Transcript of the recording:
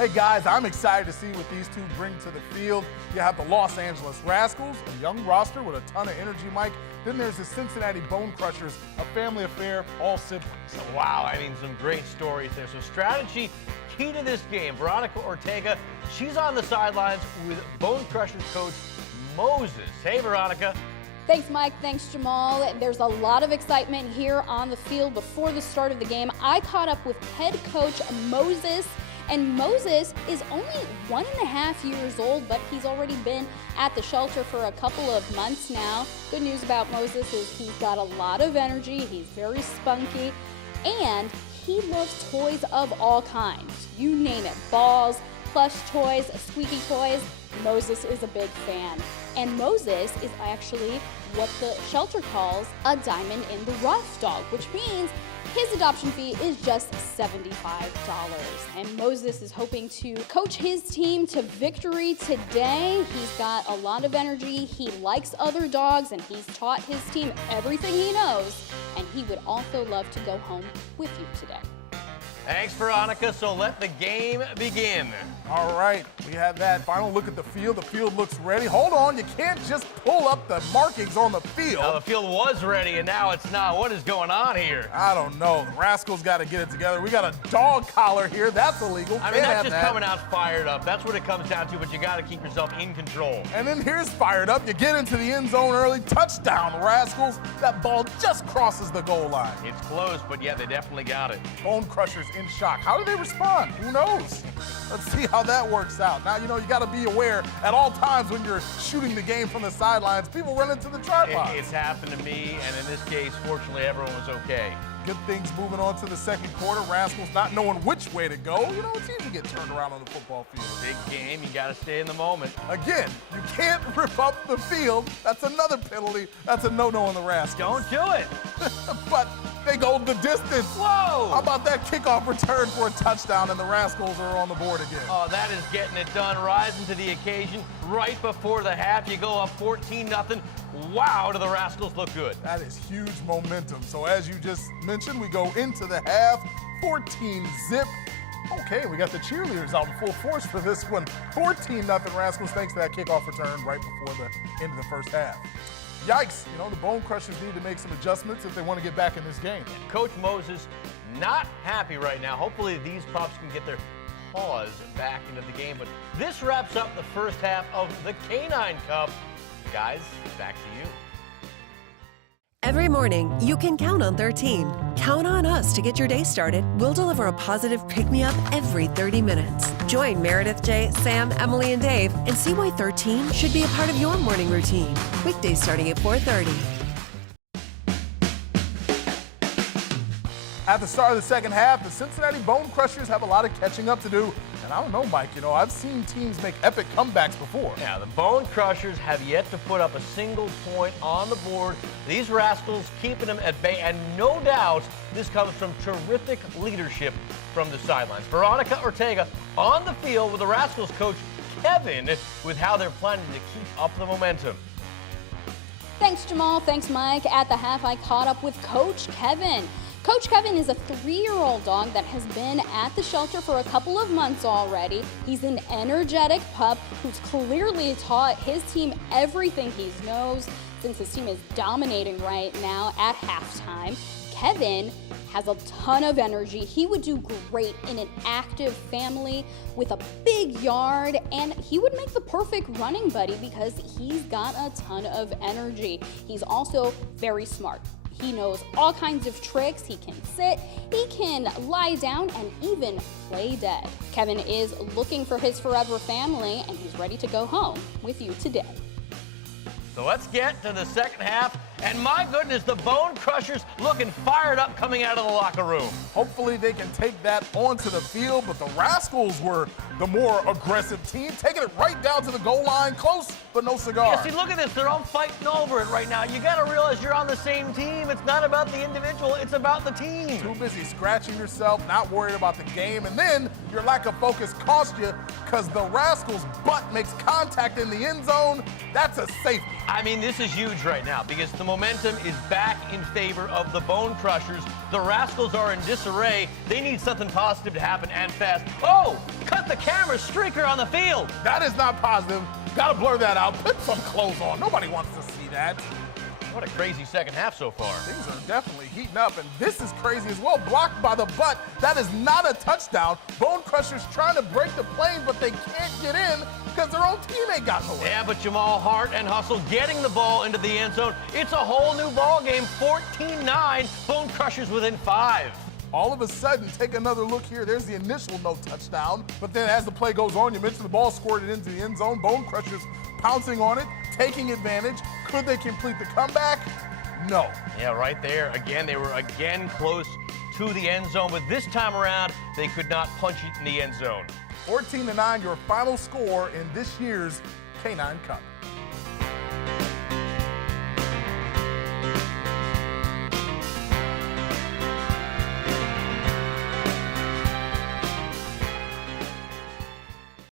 Hey guys, I'm excited to see what these two bring to the field. You have the Los Angeles Rascals, a young roster with a ton of energy, Mike. Then there's the Cincinnati Bone Crushers, a family affair, all siblings. Wow, I mean, some great stories there. So strategy, key to this game. Veronica Ortega, she's on the sidelines with Bone Crushers coach Moses. Hey, Veronica. Thanks, Mike. Thanks, Jamal. There's a lot of excitement here on the field before the start of the game. I caught up with head coach Moses, and Moses is only 1.5 years old, but he's already been at the shelter for a couple of months now. Good news about Moses is he's got a lot of energy, he's very spunky, and he loves toys of all kinds. You name it, balls, plush toys, squeaky toys. Moses is a big fan. And Moses is actually what the shelter calls a diamond in the rough dog, which means his adoption fee is just $75. And Moses is hoping to coach his team to victory today. He's got a lot of energy. He likes other dogs, and he's taught his team everything he knows. And he would also love to go home with you today. Thanks, Veronica. So let the game begin. All right, we have that final look at the field. The field looks ready. Hold on, you can't just pull up the markings on the field. Now, the field was ready, and now it's not. What is going on here? I don't know. The Rascals got to get it together. We got a dog collar here. That's illegal. I mean, that's just coming out fired up. That's what it comes down to, but you got to keep yourself in control. And then here's fired up. You get into the end zone early. Touchdown, Rascals. That ball just crosses the goal line. It's close, but yeah, they definitely got it. Bone Crushers in shock. How do they respond? Who knows? Let's see how that works out. Now, you know, you got to be aware at all times when you're shooting the game from the sidelines, people run into the tripod. It's happened to me, and in this case, fortunately, everyone was okay. Good things moving on to the second quarter. Rascals not knowing which way to go. You know, it's easy to get turned around on the football field. Big game, you got to stay in the moment. Again, you can't rip up the field. That's another penalty. That's a no-no on the Rascals. Don't do it. But they go the distance. Whoa! How about that kickoff return for a touchdown, and the Rascals are on the board again? Oh, that is getting it done, rising to the occasion right before the half. You go up 14-0. Wow, do the Rascals look good. That is huge momentum. So as you just mentioned, we go into the half, 14-zip. Okay, we got the cheerleaders out in full force for this one. 14-0 Rascals thanks to that kickoff return right before the end of the first half. Yikes, you know, the Bone Crushers need to make some adjustments if they want to get back in this game. Coach Moses not happy right now. Hopefully these pups can get their paws back into the game. But this wraps up the first half of the Canine Cup. Guys, back to you. Every morning, you can count on 13. Count on us to get your day started. We'll deliver a positive pick-me-up every 30 minutes. Join Meredith, Jay, Sam, Emily, and Dave and see why 13 should be a part of your morning routine. Weekdays starting at 4:30. At the start of the second half, the Cincinnati Bone Crushers have a lot of catching up to do. And I don't know, Mike, you know, I've seen teams make epic comebacks before. Now, the Bone Crushers have yet to put up a single point on the board. These Rascals keeping them at bay, and no doubt this comes from terrific leadership from the sidelines. Veronica Ortega on the field with the Rascals coach Kevin with how they're planning to keep up the momentum. Thanks, Jamal. Thanks, Mike. At the half, I caught up with Coach Kevin. Coach Kevin is a 3-year-old dog that has been at the shelter for a couple of months already. He's an energetic pup who's clearly taught his team everything he knows since his team is dominating right now at halftime. Kevin has a ton of energy. He would do great in an active family with a big yard, and he would make the perfect running buddy because he's got a ton of energy. He's also very smart. He knows all kinds of tricks. He can sit, he can lie down, and even play dead. Kevin is looking for his forever family, and he's ready to go home with you today. So let's get to the second half. And my goodness, the Bone Crushers looking fired up coming out of the locker room. Hopefully they can take that onto the field, but the Rascals were the more aggressive team, taking it right down to the goal line, close, but no cigar. Yeah, see, look at this. They're all fighting over it right now. You got to realize you're on the same team. It's not about the individual. It's about the team. Too busy scratching yourself, not worried about the game, and then your lack of focus cost you because the Rascals' butt makes contact in the end zone. That's a safety. I mean, this is huge right now because the momentum is back in favor of the Bone Crushers. The Rascals are in disarray. They need something positive to happen and fast. Oh, cut the camera, streaker on the field. That is not positive. Gotta blur that out. Put some clothes on. Nobody wants to see that. What a crazy second half so far. Things are definitely heating up, and this is crazy as well. Blocked by the butt. That is not a touchdown. Bone Crushers trying to break the plane, but they can't get in because their own teammate got in the way. Yeah, but Jamal Hart and Hustle getting the ball into the end zone. It's a whole new ball game. 14-9. Bone Crushers within 5. All of a sudden, take another look here. There's the initial no touchdown. But then as the play goes on, you mentioned the ball squirted into the end zone. Bone Crushers pouncing on it, taking advantage. Could they complete the comeback? No. Yeah, right there. Again, they were again close to the end zone, but this time around, they could not punch it in the end zone. 14-9, your final score in this year's Canine Cup.